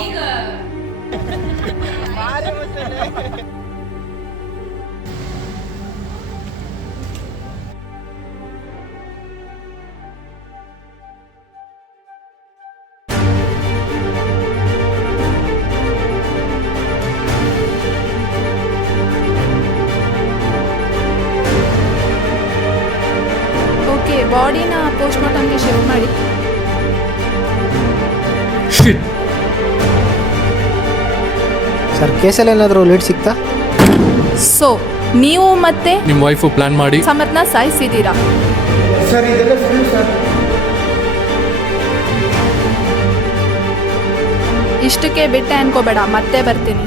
ಈಗ ಓಕೆ, ಬಾಡಿನ post ಮಾರ್ಟಮ್ಗೆ shift ಮಾಡಿ. ಸರ್, ಕೇಸಲ್ಲಿ ಏನಾದರೂ ಲೀಡ್ ಸಿಗ್ತಾ? ಸೊ ನೀವು ಮತ್ತೆ ನಿಮ್ಮ ವೈಫು ಪ್ಲಾನ್ ಮಾಡಿ ಸಮತ್ನ ಸಾಯಿಸಿದ್ದೀರಾ. ಸರ್, ಇದೆಲ್ಲ ಸುಳ್ಳು ಸರ್. ಇಷ್ಟಕ್ಕೆ ಬಿಟ್ಟೆ ಅನ್ಕೋಬೇಡ, ಮತ್ತೆ ಬರ್ತೀನಿ.